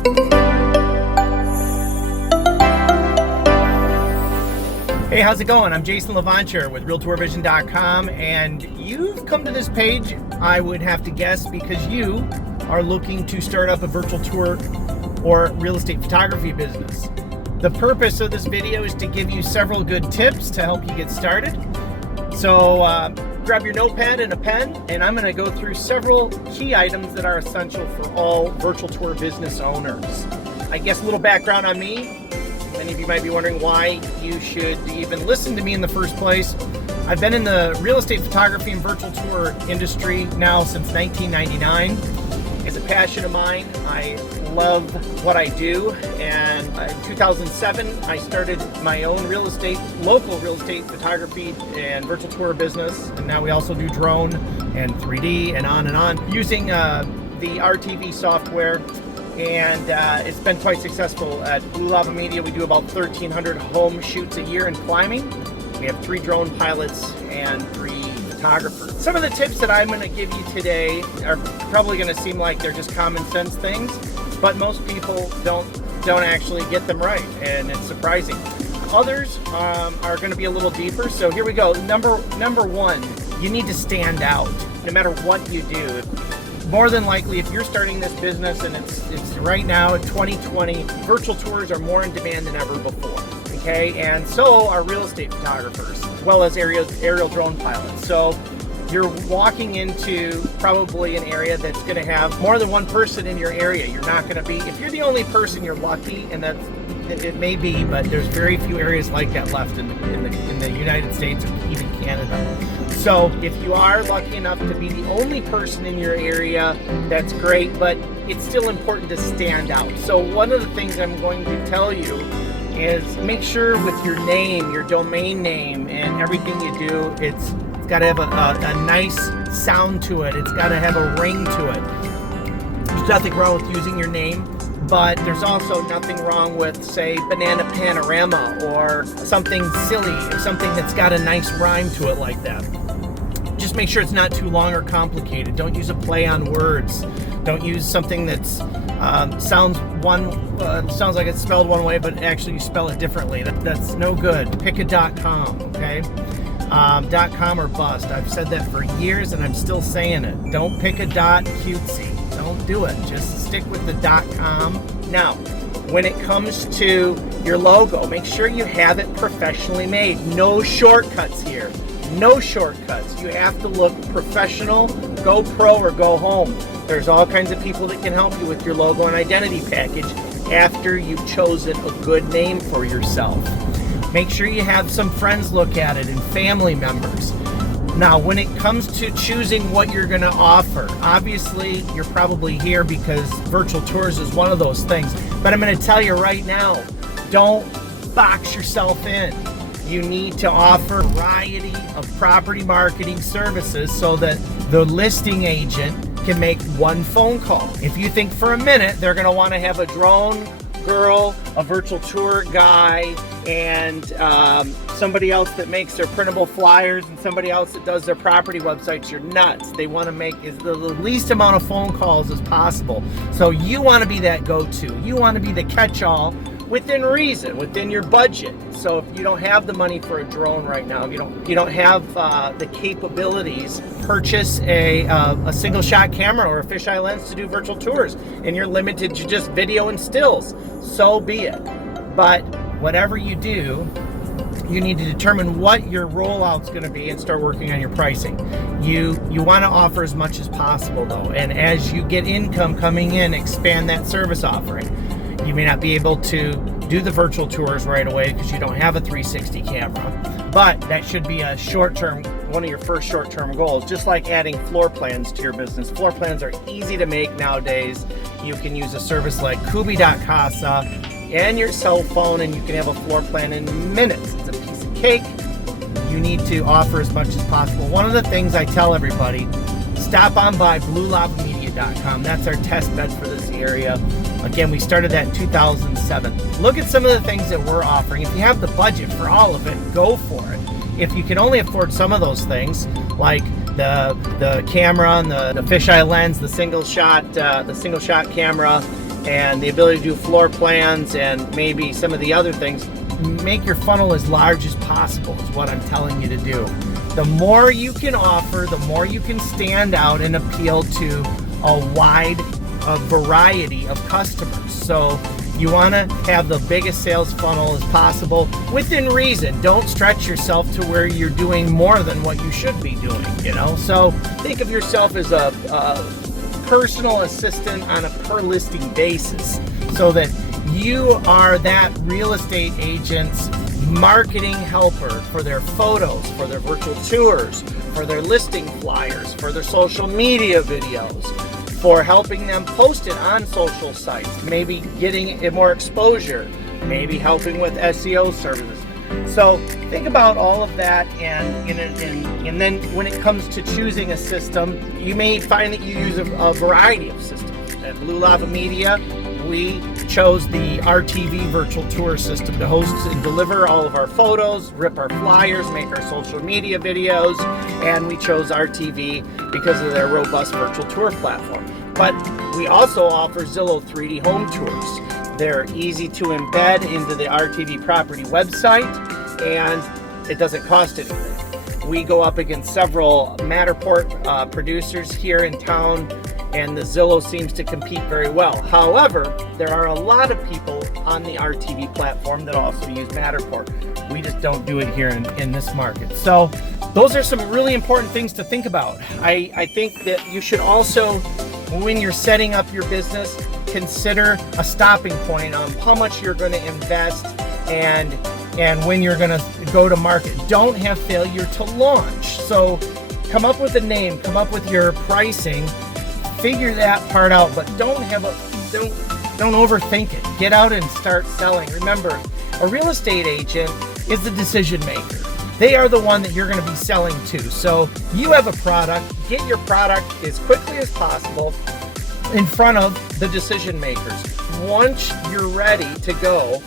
Hey, how's it going? I'm Jason Levancher with RealTourVision.com, and you've come to this page, I would have to guess, because you are looking to start up a virtual tour or real estate photography business. The purpose of this video is to give you several good tips to help you get started. So grab your notepad and a pen, and I'm going to go through several key items that are essential for all virtual tour business owners. I guess a little background on me. Many of you might be wondering why you should even listen to me in the first place. I've been in the real estate photography and virtual tour industry now since 1999. It's a passion of mine. I love what I do, and in 2007 I started my own local real estate photography and virtual tour business, and now we also do drone and 3D and on using the RTV software. And it's been quite successful. At Blue Lava Media, we do about 1,300 home shoots a year in climbing. We have 3 drone pilots and 3 photographers. Some of the tips that I'm going to give you today are probably going to seem like they're just common sense things, but most people don't actually get them right, and it's surprising. Others are going to be a little deeper, so here we go. Number one, you need to stand out no matter what you do. More than likely, if you're starting this business, and it's right now in 2020, virtual tours are more in demand than ever before, okay? And so are real estate photographers, as well as aerial drone pilots. So you're walking into probably an area that's gonna have more than one person in your area. You're not gonna be, if you're the only person, you're lucky, and it may be, but there's very few areas like that left in the United States or even Canada. So if you are lucky enough to be the only person in your area, that's great, but it's still important to stand out. So one of the things I'm going to tell you is make sure with your name, your domain name, and everything you do, it's got to have a nice sound to it. It's got to have a ring to it. There's nothing wrong with using your name, but there's also nothing wrong with, say, Banana Panorama or something silly, or something that's got a nice rhyme to it like that. Just make sure it's not too long or complicated. Don't use a play on words. Don't use something that's sounds like it's spelled one way, but actually you spell it differently. That's no good. Pick a .com, okay? .com or bust. I've said that for years, and I'm still saying it. Don't pick a .cutesy. Don't do it. Just stick with the .com. Now, when it comes to your logo, make sure you have it professionally made. No shortcuts here. No shortcuts. You have to look professional. Go pro or go home. There's all kinds of people that can help you with your logo and identity package after you've chosen a good name for yourself. Make sure you have some friends look at it and family members. Now, when it comes to choosing what you're going to offer, obviously you're probably here because virtual tours is one of those things. But I'm going to tell you right now, don't box yourself in. You need to offer a variety of property marketing services so that the listing agent can make one phone call. If you think for a minute they're going to want to have a drone girl, a virtual tour guy, and somebody else that makes their printable flyers, and somebody else that does their property websites, you're nuts. They want to make the least amount of phone calls as possible. So you want to be that go-to. You want to be the catch-all within reason, within your budget. So if you don't have the money for a drone right now, if you don't have the capabilities, purchase a single shot camera or a fisheye lens to do virtual tours, and you're limited to just video and stills, so be it. But whatever you do, you need to determine what your rollout's going to be and start working on your pricing. You want to offer as much as possible though, and as you get income coming in, expand that service offering. You may not be able to do the virtual tours right away because you don't have a 360 camera, but that should be a one of your first short-term goals, just like adding floor plans to your business. Floor plans are easy to make nowadays. You can use a service like Kubi.casa and your cell phone, and you can have a floor plan in minutes. It's a piece of cake. You need to offer as much as possible. One of the things I tell everybody, stop on by BlueLavaMedia.com. That's our test bed for this area. Again, we started that in 2007. Look at some of the things that we're offering. If you have the budget for all of it, go for it. If you can only afford some of those things, like the camera and the fisheye lens, the single shot camera, and the ability to do floor plans and maybe some of the other things, make your funnel as large as possible is what I'm telling you to do. The more you can offer, the more you can stand out and appeal to a wide variety of customers. So you want to have the biggest sales funnel as possible within reason. Don't stretch yourself to where you're doing more than what you should be doing, So think of yourself as a personal assistant on a per listing basis, so that you are that real estate agent's marketing helper for their photos, for their virtual tours, for their listing flyers, for their social media videos, for helping them post it on social sites, maybe getting it more exposure, maybe helping with SEO services. So think about all of that, and then when it comes to choosing a system, you may find that you use a variety of systems. At Blue Lava Media, we chose the RTV virtual tour system to host and deliver all of our photos, rip our flyers, make our social media videos, and we chose RTV because of their robust virtual tour platform. But we also offer Zillow 3D home tours. They're easy to embed into the RTV property website, and it doesn't cost anything. We go up against several Matterport producers here in town, and the Zillow seems to compete very well. However, there are a lot of people on the RTV platform that also use Matterport. We just don't do it here in this market. So those are some really important things to think about. I think that you should also, when you're setting up your business, consider a stopping point on how much you're going to invest and when you're going to go to market. Don't have failure to launch. So come up with a name, come up with your pricing, figure that part out, but don't overthink it. Get out and start selling. Remember, a real estate agent is the decision maker. They are the one that you're going to be selling to. So you have a product, get your product as quickly as possible in front of the decision makers. Once you're ready to go,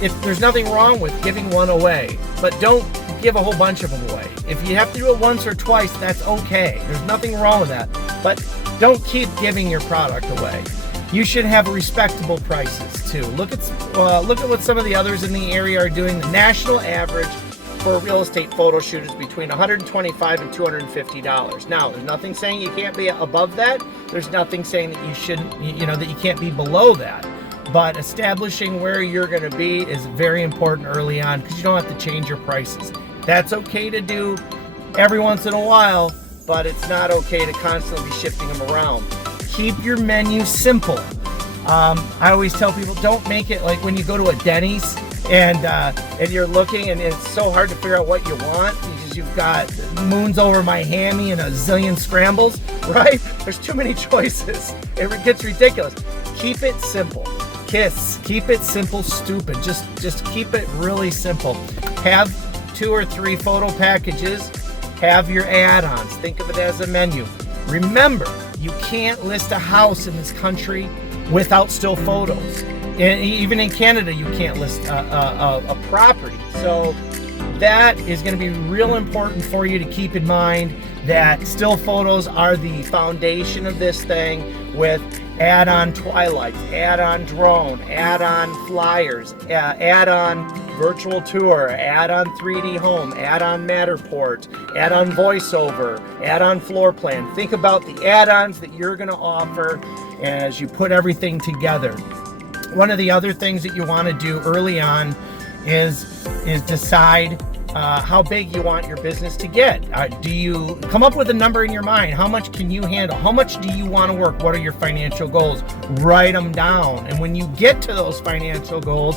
if there's nothing wrong with giving one away, but don't give a whole bunch of them away. If you have to do it once or twice, that's okay. There's nothing wrong with that. But don't keep giving your product away. You should have respectable prices too. Look at what some of the others in the area are doing. The national average for a real estate photo shoot is between $125 and $250. Now, there's nothing saying you can't be above that. There's nothing saying that you shouldn't, that you can't be below that. But establishing where you're going to be is very important early on, because you don't have to change your prices. That's okay to do every once in a while, but it's not okay to constantly be shifting them around. Keep your menu simple. I always tell people, don't make it like when you go to a Denny's and you're looking and it's so hard to figure out what you want because you've got moons over my hammy and a zillion scrambles, right? There's too many choices. It gets ridiculous. Keep it simple. Keep it simple, stupid. Just keep it really simple. Have 2 or 3 photo packages. Have your add-ons. Think of it as a menu. Remember, you can't list a house in this country without still photos. And even in Canada, you can't list a property. So that is going to be real important for you to keep in mind, that still photos are the foundation of this thing, with add-on twilights, add-on drone, add-on flyers, add-on virtual tour, add-on 3D home, add-on Matterport, add-on voiceover, add-on floor plan. Think about the add-ons that you're going to offer as you put everything together. One of the other things that you want to do early on is decide how big you want your business to get. Do you come up with a number in your mind? How much can you handle? How much do you want to work? What are your financial goals? Write them down. And when you get to those financial goals,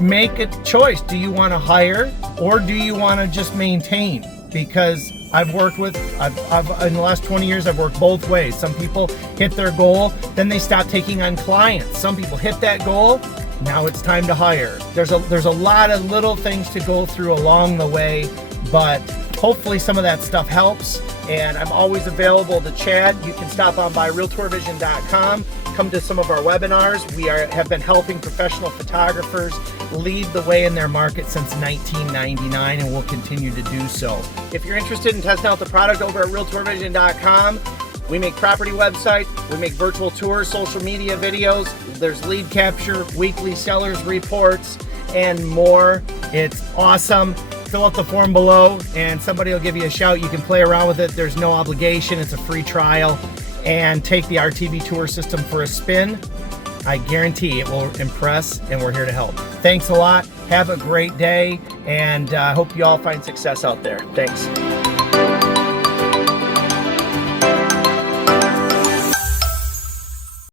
make a choice. Do you want to hire, or do you want to just maintain? Because I've in the last 20 years, I've worked both ways. Some people hit their goal, then they stop taking on clients. Some people hit that goal, now it's time to hire. There's a lot of little things to go through along the way, but hopefully some of that stuff helps. And I'm always available to chat. You can stop on by realtourvision.com. Come to some of our webinars. We have been helping professional photographers lead the way in their market since 1999, and we'll continue to do so. If you're interested in testing out the product over at realtourvision.com, We make property websites, we make virtual tours, social media videos, there's lead capture, weekly sellers reports, and more. It's awesome. Fill out the form below and somebody will give you a shout. You can play around with it. There's no obligation. It's a free trial. And take the RTV tour system for a spin. I guarantee it will impress, and we're here to help. Thanks a lot. Have a great day, and I hope you all find success out there. Thanks.